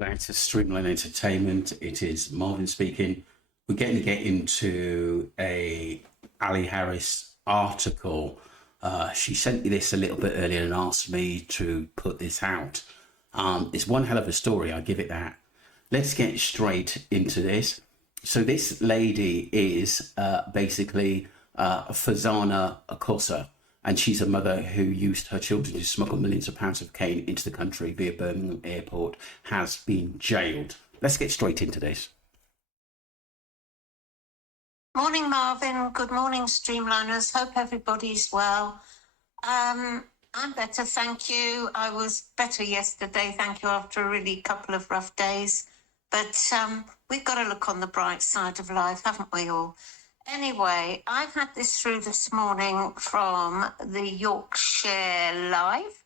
Back to Streamline Entertainment. It is Marvin speaking. We're going to get into a Ali Harris article. She sent me this a little bit earlier and asked me to put this out. It's one hell of a story, I give it that. Let's get straight into this. So this lady is basically farzana, a kauser, and she's a mother who used her children to smuggle millions of pounds of cocaine into the country via Birmingham Airport, has been jailed. Let's get straight into this. Morning, Marvin. Good morning, Streamliners. Hope everybody's well. I'm better, thank you. I was better yesterday, thank you, after a really couple of rough days. But we've got to look on the bright side of life, haven't we all? Anyway, I've had this through this morning from the Yorkshire Live.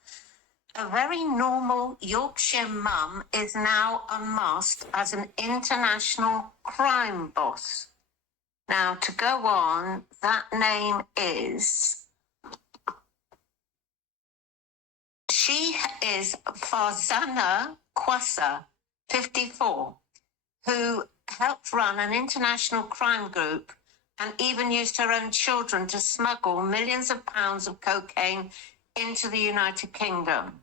A very normal Yorkshire mum is now unmasked as an international crime boss. Now, to go on, that name is... She is Farzana Kwasa, 54, who helped run an international crime group and even used her own children to smuggle millions of pounds of cocaine into the United Kingdom.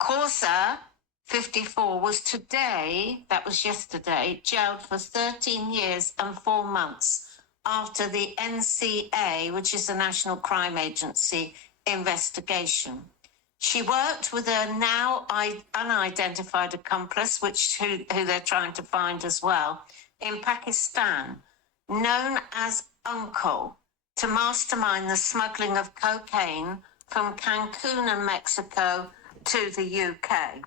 Kauser, 54, was today, that was yesterday, jailed for 13 years and 4 months after the NCA, which is the National Crime Agency, investigation. She worked with a now unidentified accomplice, who they're trying to find as well, in Pakistan, known as Uncle, to mastermind the smuggling of cocaine from Cancun and Mexico to the UK.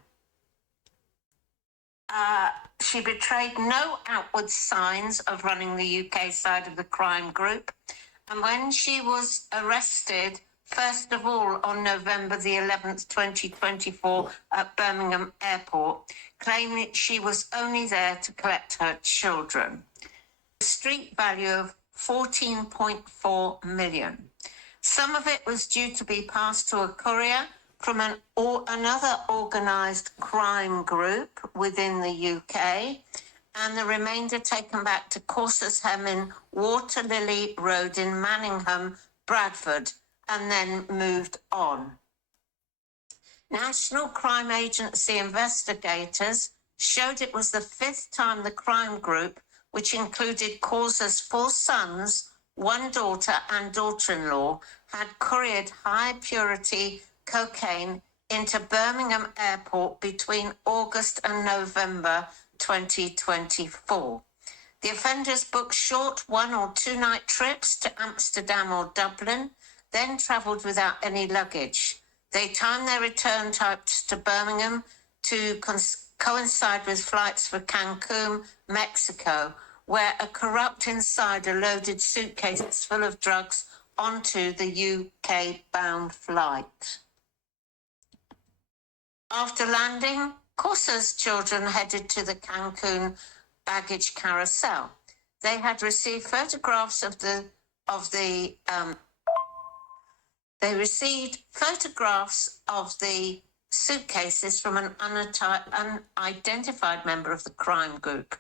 She betrayed no outward signs of running the UK side of the crime group. And when she was arrested, first of all, on November the 11th, 2024, at Birmingham Airport, claiming she was only there to collect her children. A street value of 14.4 million. Some of it was due to be passed to a courier from another organised crime group within the UK, and the remainder taken back to Kauser's Hem in Water Lily Road in Manningham, Bradford, and then moved on. National Crime Agency investigators showed it was the 5th time the crime group, which included Kauser's 4 sons, 1 daughter and daughter-in-law, had couriered high-purity cocaine into Birmingham Airport between August and November 2024. The offenders booked short 1 or 2 night trips to Amsterdam or Dublin, then travelled without any luggage. They timed their return times to Birmingham to coincide with flights for Cancun, Mexico, where a corrupt insider loaded suitcases full of drugs onto the UK-bound flight. After landing, Kauser's children headed to the Cancun baggage carousel. They had received photographs of the suitcases from an unidentified member of the crime group.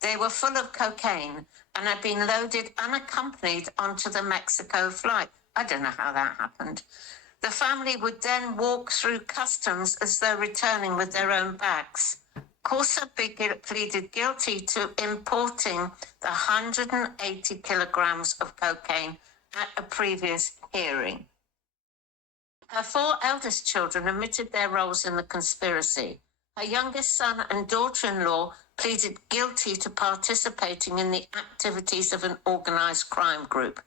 They were full of cocaine and had been loaded unaccompanied onto the Mexico flight. I don't know how that happened. The family would then walk through customs as though returning with their own bags. Kauser pleaded guilty to importing the 180 kilograms of cocaine at a previous hearing. Her 4 eldest children admitted their roles in the conspiracy. Her youngest son and daughter-in-law pleaded guilty to participating in the activities of an organised crime group.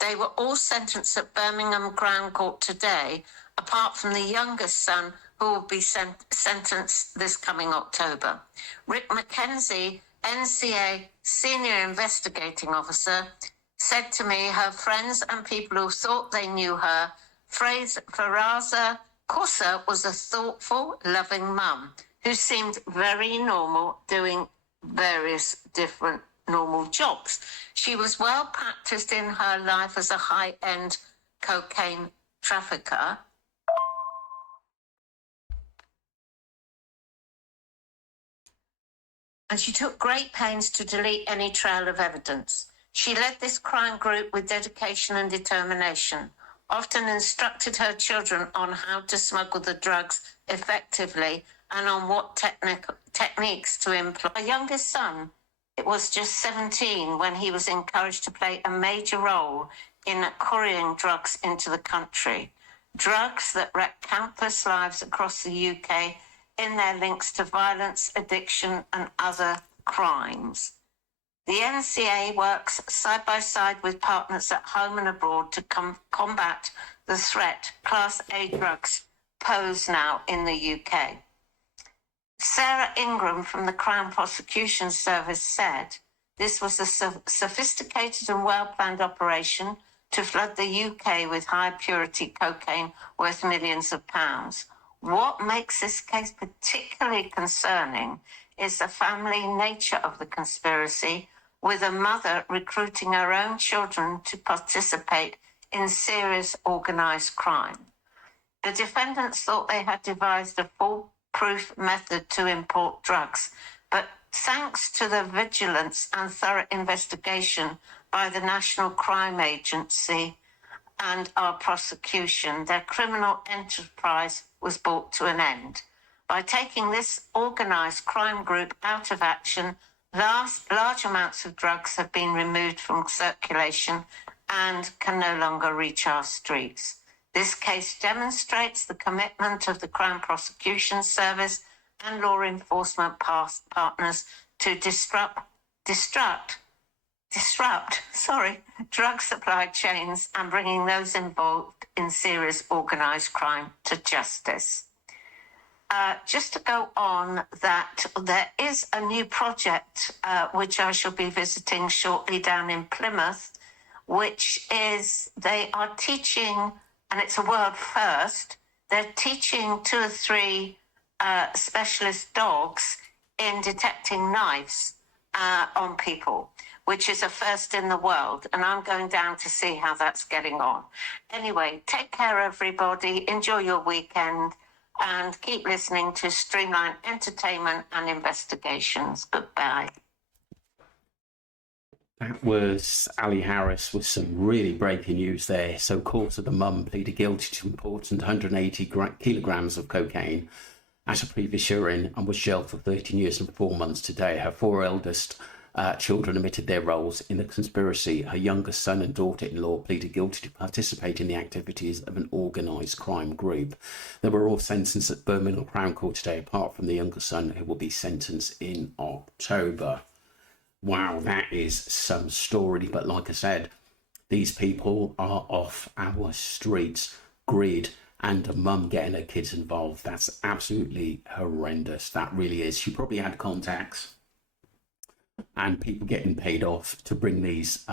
They were all sentenced at Birmingham Crown Court today, apart from the youngest son, who will be sentenced this coming October. Rick Mackenzie, NCA Senior Investigating Officer, said to me her friends and people who thought they knew her, Farzana Kwasa was a thoughtful, loving mum who seemed very normal, doing various different normal jobs. She was well practiced in her life as a high-end cocaine trafficker and she took great pains to delete any trail of evidence. She led this crime group with dedication and determination, often instructed her children on how to smuggle the drugs effectively and on what techniques to employ. Her youngest son, it was just 17 when he was encouraged to play a major role in couriering drugs into the country. Drugs that wrecked countless lives across the UK in their links to violence, addiction, and other crimes. The NCA works side by side with partners at home and abroad to combat the threat Class A drugs pose now in the UK. Sarah Ingram from the Crown Prosecution Service said this was a sophisticated and well-planned operation to flood the UK with high-purity cocaine worth millions of pounds. What makes this case particularly concerning is the family nature of the conspiracy, with a mother recruiting her own children to participate in serious organised crime. The defendants thought they had devised a foolproof method to import drugs, but thanks to the vigilance and thorough investigation by the National Crime Agency and our prosecution, their criminal enterprise was brought to an end. By taking this organised crime group out of action, large amounts of drugs have been removed from circulation and can no longer reach our streets. This case demonstrates the commitment of the Crown Prosecution Service and law enforcement partners to disrupt drug supply chains and bringing those involved in serious organised crime to justice. Just to go on that, there is a new project which I shall be visiting shortly down in Plymouth, which is they are teaching, and it's a world first, they're teaching 2 or 3 specialist dogs in detecting knives on people, which is a first in the world, and I'm going down to see how that's getting on. Anyway, take care, everybody. Enjoy your weekend, and keep listening to Streamline Entertainment and Investigations. Goodbye. That was Ali Harris with some really breaking news there. So, kauser, the mum, pleaded guilty to important 180 kilograms of cocaine at a previous hearing and was jailed for 13 years and 4 months today. Her 4 eldest children admitted their roles in the conspiracy. Her youngest son and daughter-in-law pleaded guilty to participate in the activities of an organised crime group. They were all sentenced at Birmingham Crown Court today, apart from the younger son, who will be sentenced in October. Wow, that is some story. But like I said, these people are off our streets, grid, and a mum getting her kids involved. That's absolutely horrendous. That really is. She probably had contacts and people getting paid off to bring these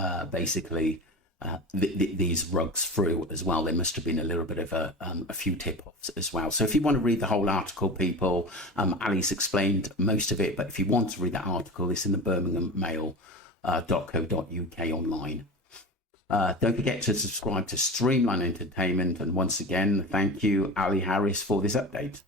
these rugs through as well. There must have been a little bit of a few tip-offs as well. So if you want to read the whole article, people, Ali's explained most of it, but if you want to read that article, it's in the birminghammail.co.uk online. Don't forget to subscribe to Streamline Entertainment, and once again, thank you, Ali Harris, for this update.